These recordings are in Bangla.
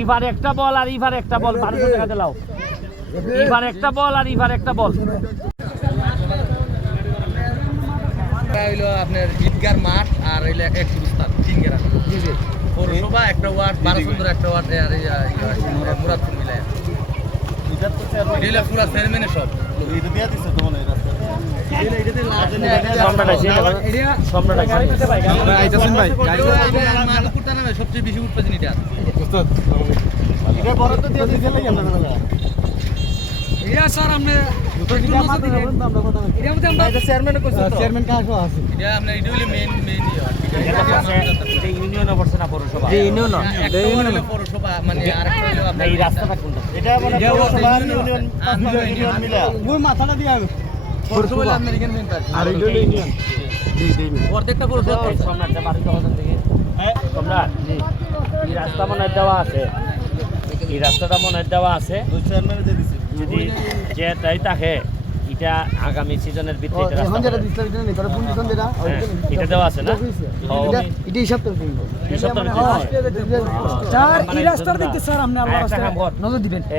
ইভার একটা বল আর ইভার একটা বল বারোশো টাকা দিলাও ইভার একটা বল আর ইভার একটা বল হইল আপনার ঈদগার মাঠ আর হইল এক গুরুস্থান তিন গ্রাম পৌরসভা একটা ওয়ার্ড বারো সুন্দর একটা ওয়ার্ড আর ইয়া, মুরাদপুর মিলায়। পুরা চেয়ারম্যানের সব। নামে সবচেয়ে বেশি উৎপাদন এটা এটা আপনার এটা মেইন মেইন এটা ইউনিয়ন না? পৌরসভা মানে আরেকটা হইল আপনার এই রাস্তাটা কোনটা পৌরসভা হইল আপনার এখানে মেইন পার্ক আর এটা ইউনিয়ন। প্রত্যেকটা পৌরসভা। সম্রাট বাড়িতে হবেন থেকে সম্রাট এই রাস্তা মনে দেওয়া আছে। এই রাস্তাটা মনে দেওয়া আছে। যদি যে তাই থাকে এটা আগামী সিজনের ভিত্তিতে। হ্যাঁ, এটা দেওয়া আছে না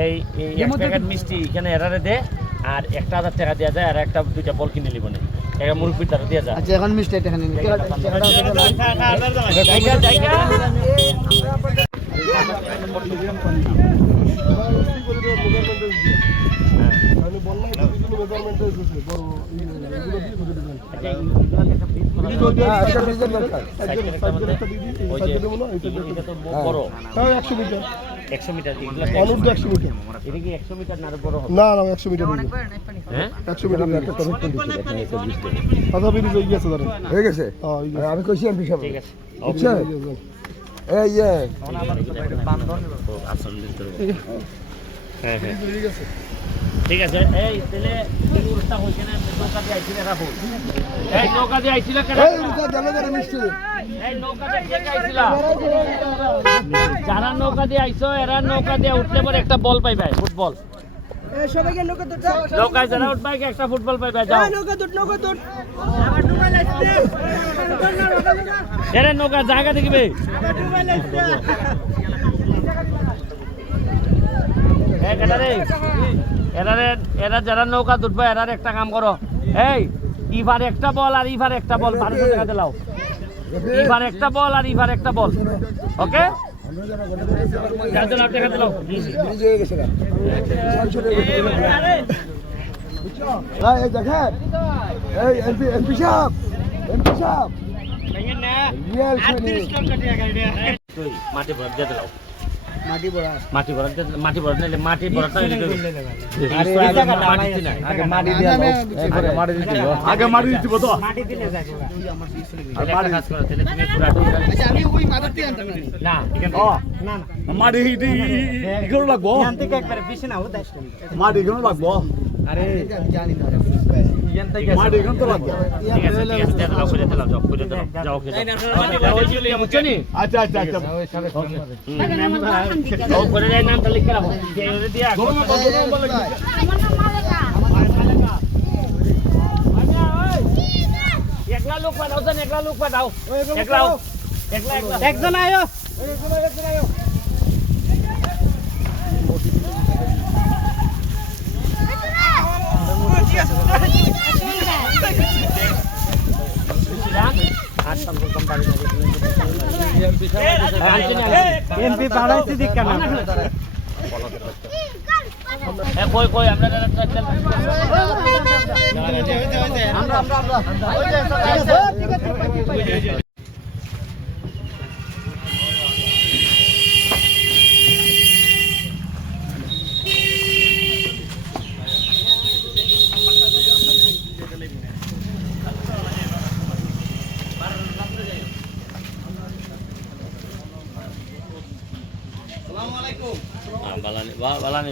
এই মানে এক প্যাকেট মিষ্টি এখানে এরারে দে আর একটা হাজার টাকা দেওয়া যায় আর একটা দুইটা বল কিনে নিব না একটা মুরব্বির দ্বারা দেওয়া যায় এখন মিষ্টি এটা খানি আমি কইছি এমপি সাহেব এই ঠিক আছে এই তাহলে এই অনুষ্ঠান হয়েছে না নৌকা দিয়ে আইছিল এরা নৌকা দিয়ে আইছিল কেন এই রুকা জানা জানা মিষ্টি। এই নৌকা দিয়ে কে কে আইছিল? যারা নৌকা দিয়ে আইছো এরা নৌকা দিয়ে উঠলে পরে একটা বল পাইবে ফুটবল। সবাইকে নৌকা দুটো নৌকায় যারা উঠবে একটা ফুটবল পাইবে যাও। নৌকা দুটো নৌকা দুটো এরা নৌকা জায়গা দেখবে। এই কেটা রে? এরা যারা নৌকা তুটবে এরার একটা কাম করো। এই ইভার একটা বল আর ইভার একটা বল বারোশো টাকা দিলাও ইভার একটা বল আর ইভার একটা বল ওকে? দেখেন। এই এমপি এমপি সাহেব। এমপি সাহেব। শুনি দিয়ে দিলাও মাটি বড়া মাটি দিলাও। মাটি ভরাট নিলে মাটি ভরাটটা নিলে দেবে। আরে মাটি দিনা আগে মাটি দিয়ে দাও আগে মাটি দিতে আগে মাটি দিতে তো। তাহলে একটা কাজ করো তাহলে তুমি পুরাটা আচ্ছা আমি ওই দিয়ে আনতাম না। না থেকে। মাটি হিটি ইগুলো লাগবো মাটি ইগুলো লাগবো? আরে জানি না মাটি ইগুলো লাগবো? লিয়া বুঝছ নি? আচ্ছা আচ্ছা আচ্ছা। ও করে দেয় নামটা লিখে রাখো। যে ওরে দিয়া একলা লোক পাঠাও একলা লোক পাঠাও। একলা একলা একলা। একজন আয়ো। এমপি বাড়াইছি দিক কেন? কই কই আমরা আমরা আমরা আমরা বালা বালানি